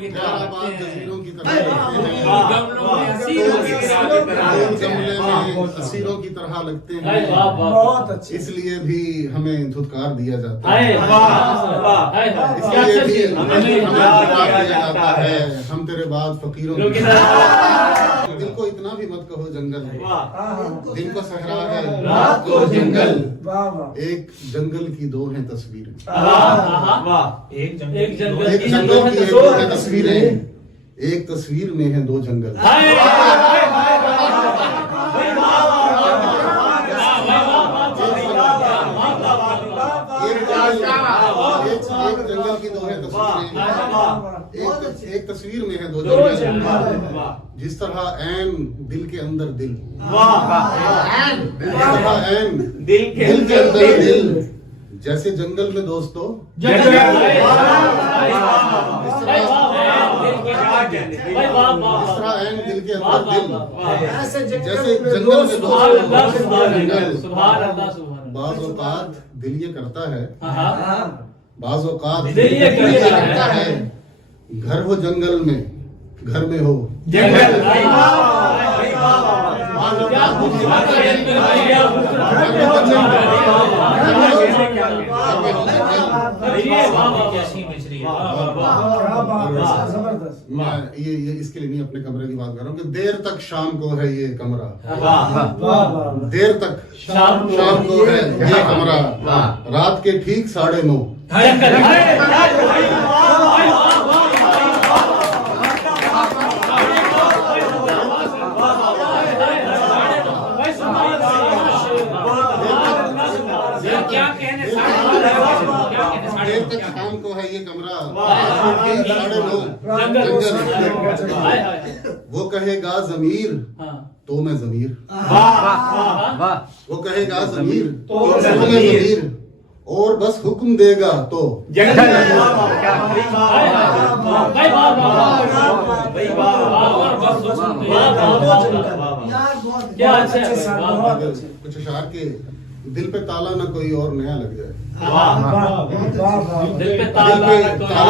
जजीरों की तरह असीरों की तरह लगते हैं। बहुत अच्छे। इसलिए भी हमें धुतकार दिया जाता है। है, इसलिए भी हमें धुतकार दिया जाता है। हम तेरे बाद फकीरों की दिल को इतना भी मत कहो जंगल, दिन को सहरा है रात को जंगल। एक जंगल की दो हैं तस्वीरें, एक एक जंगल की दो हैं तस्वीरें, एक तस्वीर में है दो जंगल। एक जंगल की दो हैं तस्वीरें, एक तस्वीर में है दो जंगल। जिस तरह ऐन दिल के अंदर दिल, जिस तरह ऐन दिल के अंदर दिल, जैसे जंगल में दोस्तों जिस तरह ऐन दिल के अंदर दिल, जैसे जंगल में दोस्तों जंगल। बाज़ औक़ात दिल ये करता है, बाज़ औक़ात दिल ये करता है, घर हो जंगल में घर में हो जंगल। ये इसके लिए नहीं, अपने कमरे की बात कर रहा हूँ कि देर तक शाम को है ये कमरा, देर तक शाम को है ये कमरा, रात के ठीक 9:30। देर तक शाम को है ये कमरा, 9:30। वो कहेगा जमीर तो मैं जमीर, वो कहेगा जमीर तो मैं जमीर, और बस हुक्म देगा तो कुछ अशार के दिल पे ताला ना कोई और नया लग जाए, दिल पे ताला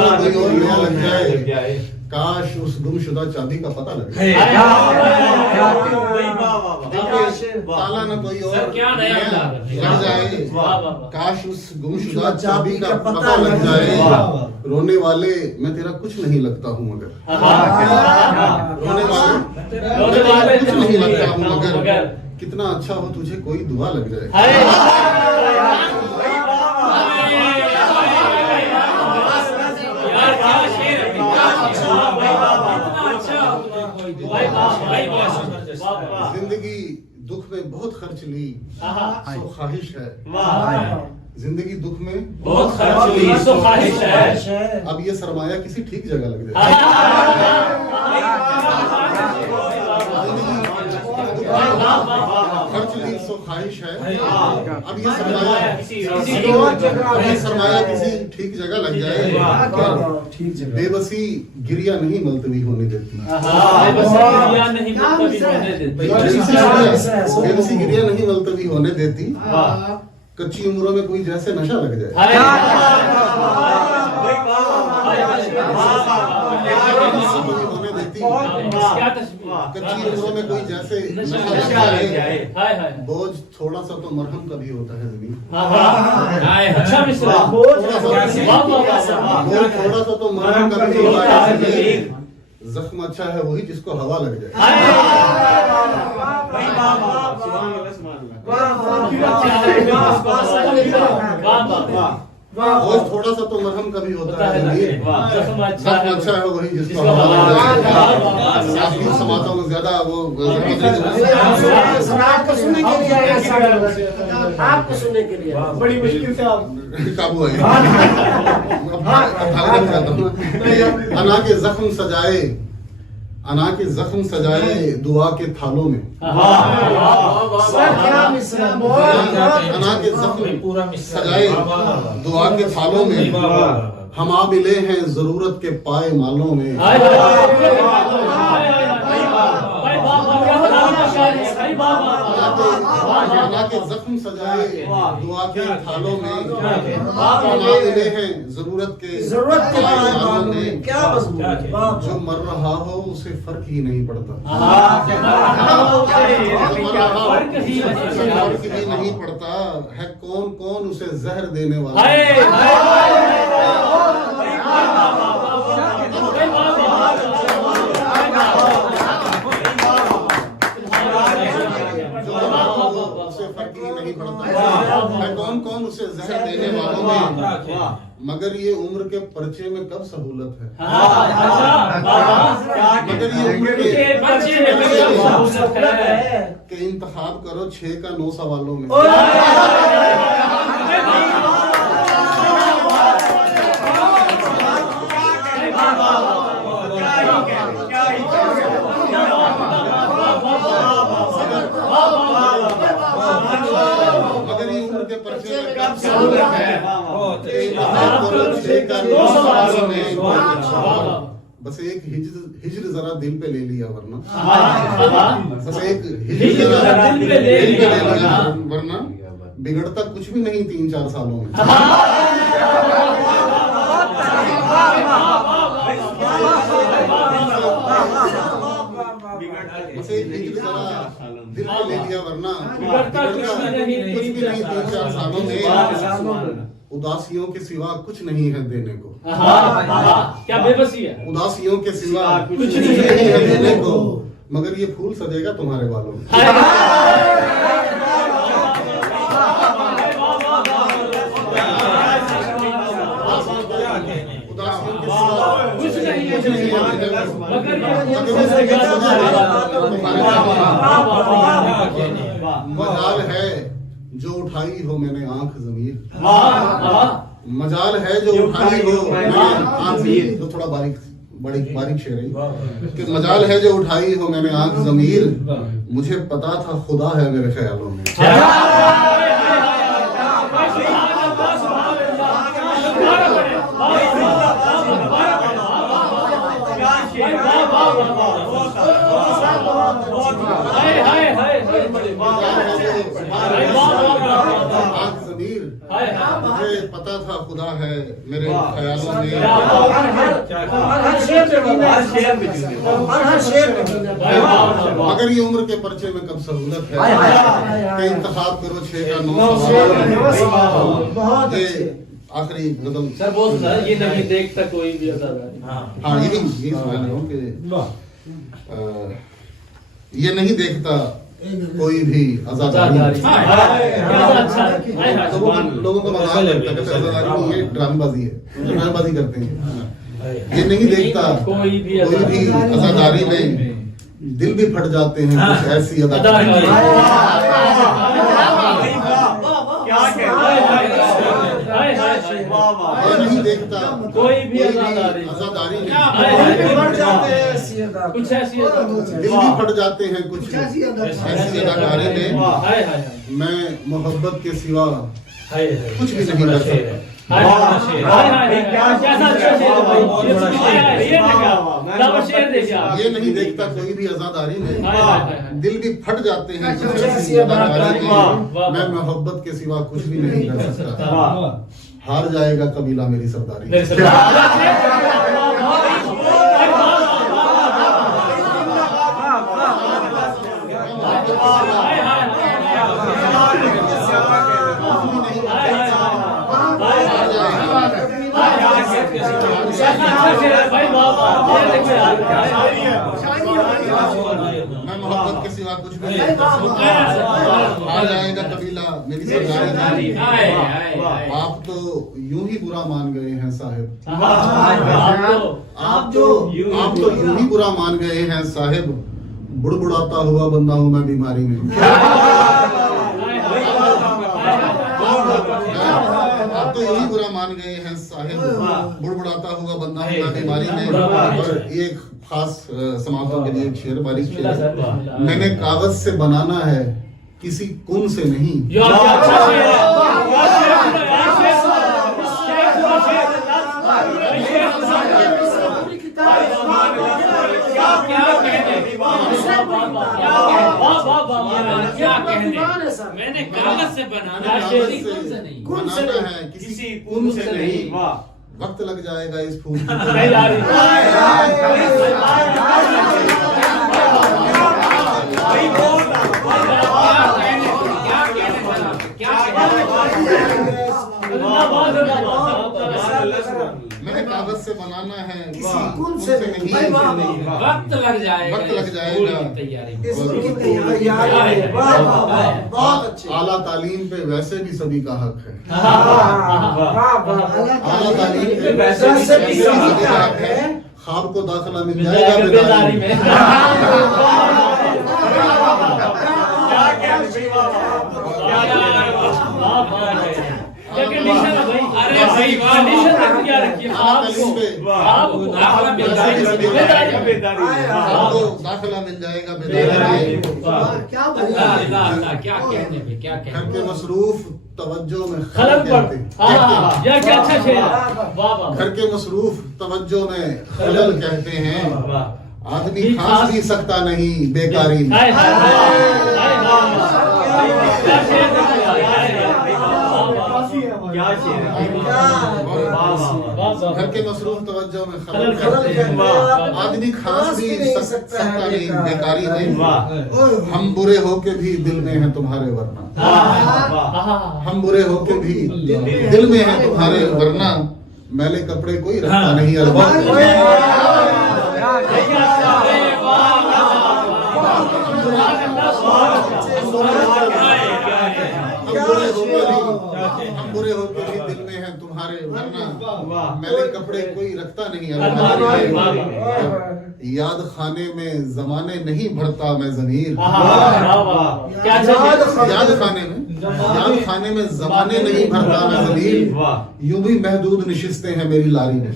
ना कोई और नया लग जाए, काश उस गुमशुदा चाबी का पता लग जाए। ताला ना कोई और नया लग जाए, काश उस गुमशुदा चाबी का पता लग जाए। रोने वाले मैं तेरा कुछ नहीं लगता हूँ मगर, रोने वाले कुछ नहीं लगता हूँ मगर, कितना अच्छा हो तुझे कोई दुआ लग जाए। जिंदगी दुख में बहुत खर्च ली सो ख्वाहिश है, जिंदगी दुख में बहुत खर्च ली सो ख्वाहिश है। अब ये सरमाया किसी ठीक जगह लग जाए। खर्च ली सो ख्वाहिश है, अब ये सरमाया किसी ठीक जगह लग जाए। बेबसी गिरिया नहीं मुलतवी होने देती, बेबसी गिरिया नहीं मुलतवी होने देती। कच्ची उम्रों में कोई जैसे नशा लग जाए, होने देती। कच्ची उम्रों में कोई जैसे नशा लग जाए। बोझ थोड़ा सा तो मरहम का भी होता है जमीन, अच्छा मिश्रा, थोड़ा सा तो मरहम का भी होता है। जख्म अच्छा है वही जिसको हवा लग जाए। बोझ थोड़ा सा तो मरहम का भी होता है, जख्म अच्छा है वही जिसको हवा लग जाए। आपकी समातों में ज्यादा वो आपको सुनने के लिए बड़ी मुश्किल से काबू आई। अना के जख्म सजाए, अना के जख्म सजाए दुआ के थालों में, अना के जख्म सजाए दुआ के थालों में, हम आ मिले हैं जरूरत के पाए मालों में। बना के जख्म सजाए दुआ के थालों में मिले हैं जरूरत के पायदानों में। क्या मजबूत जो मर रहा हो उसे फर्क ही नहीं पड़ता, फर्क ही नहीं पड़ता है कौन कौन उसे जहर देने वाला। उसे फर्क ही नहीं पड़ता है कौन कौन उसे जहर देने वालों में। मगर ये उम्र के पर्चे में कब सहूलत है, मगर ये उम्र के पर्चे में कब सहूलत है कि इंतखाब करो 6 का 9 सवालों में। मगर ये उम्र के पर्चे में कब सहूलत है कि इंतखाब करो 6 का 9 सवालों में। बस एक हिज्र जरा दिल पे ले लिया वरना, बस एक हिज्र जरा दिल पे ले लिया वरना बिगड़ता कुछ भी नहीं 3-4 सालों में। बस एक हिज्र जरा दिल पे ले लिया वरना बिगड़ता कुछ भी नहीं 3-4 सालों में। उदासियों के सिवा कुछ नहीं है देने को, क्या बेबसी है। उदासियों के सिवा कुछ नहीं है देने को, मगर ये फूल सजेगा तुम्हारे बालों में। उदासियों के सिवा कुछ नहीं है मगर मजाल है जो उठाई हो मैंने आंख ज़मीर, मजाल है जो उठाई हो मैंने आंख ज़मीर। जो थोड़ा बारीक शेर है कि मजाल है जो उठाई हो मैंने आंख ज़मीर, मुझे पता था खुदा है मेरे ख्यालों में। आंख ज़मीर मुझे पता था खुदा है मेरे ख्यालों में। मगर ये उम्र के पर्चे में कब सहूलत है कि इंतखाब करो 6 का 9 सवाल। आखिरी गजल सर बहुत सर ये नहीं देखता कोई भी अदाकारी। हाँ यही समझ रहा हूँ कि ये नहीं देखता कोई भी अज़ादारी। लोगों का मजाक लगता है अज़ादारी ये ड्रामेबाजी है, ड्रामेबाजी करते हैं। ये नहीं देखता कोई भी अज़ादारी में दिल भी फट जाते हैं कुछ ऐसी अदाकारी। नहीं देखता कोई भी अज़ादारी में कुछ ऐसी दिल भी फट जाते हैं कुछ ऐसी अदाकारी में। मैं मोहब्बत के सिवा कुछ भी नहीं कर सकता। ये नहीं देखता कोई भी अज़ादारी में दिल भी फट जाते हैं कुछ ऐसी अदाकारी में। मैं मोहब्बत के सिवा कुछ भी नहीं कर सकता। हार जाएगा कबीला मेरी सरदारी। मैं मोहब्बत के सिवा कुछ भी नहीं कर सकता। हार जाएगा कबीला मेरी सरदारी। आप तो यूं ही बुरा मान गए हैं साहिब, आप तो यूं ही बुरा मान गए हैं साहिब। बुड़बुड़ाता हुआ बंदा हूं मैं बीमारी में। आप तो यही बुरा मान गए हैं साहिब, बुड़बुड़ाता हुआ बंदा हूं मैं बीमारी में। और एक खास समातों के लिए एक शेर, बारीक शेर। मैंने कागज से बनाना है किसी कुन से नहीं। क्या स्वाभिमान है सर। मैंने कागज से बनाना कागज है, से कुन से नहीं। कुन से बनाना नहीं। है, किसी किसी कुन से नहीं। वाह। वक्त लग जाएगा इस फूल को। नहीं आ रही। मैंने कागज से बनाना है, किसी कुन से नहीं। वक्त लग जाएगा। वक्त लग जाएगा। फूल की तैयारी में। इस फूल की तैयारी में। वाह वाह वाह, बहुत अच्छे। आला तालीम पे वैसे भी सभी का हक है। वाह वाह, आला तालीम पे वैसे भी सभी सभी का हक है। ख्वाब को दाखिला मिल मिल जाएगा जाएगा बेदारी में। क्या कंडीशन है भाई? अरे भाई कंडीशन क्या रखी है? आपको दाखिला मिल जाएगा बेदारी में। आपको दाखिला मिल जाएगा बेदारी में। क्या क्या कहने पे क्या घर कहने के मसरूफ तवज्जो में खलल पड़। कहते हाँ हैं। यह क्या अच्छा शेर है। वाह वाह। घर के मसरूफ तवज्जो में खलल कहते हैं। आदमी खांस भी सकता नहीं बेकारी में। हाय हाय हाय हाय क्या शेर है? क्या शेर है? घर के मसरूफ तवज्जो में खलल खलल कहते कहते हैं। हैं। आदमी खांस भी सकता नहीं बेकारी में। हम बुरे होके भी दिल में हैं तुम्हारे वरना। हम बुरे होके भी दिल में हैं तुम्हारे वरना। मैले कपड़े कोई रखता नहीं अलवा। हम बुरे होके भी दिल में हैं तुम्हारे वरना। मैले कपड़े कोई रखता नहीं अलमारी में। याद खाने में जमाने नहीं भरता मैं ज़मीर। याद खाने में जमाने नहीं भरता मैं ज़मीर। यूं भी महदूद निशिस्तें हैं मेरी लारी में।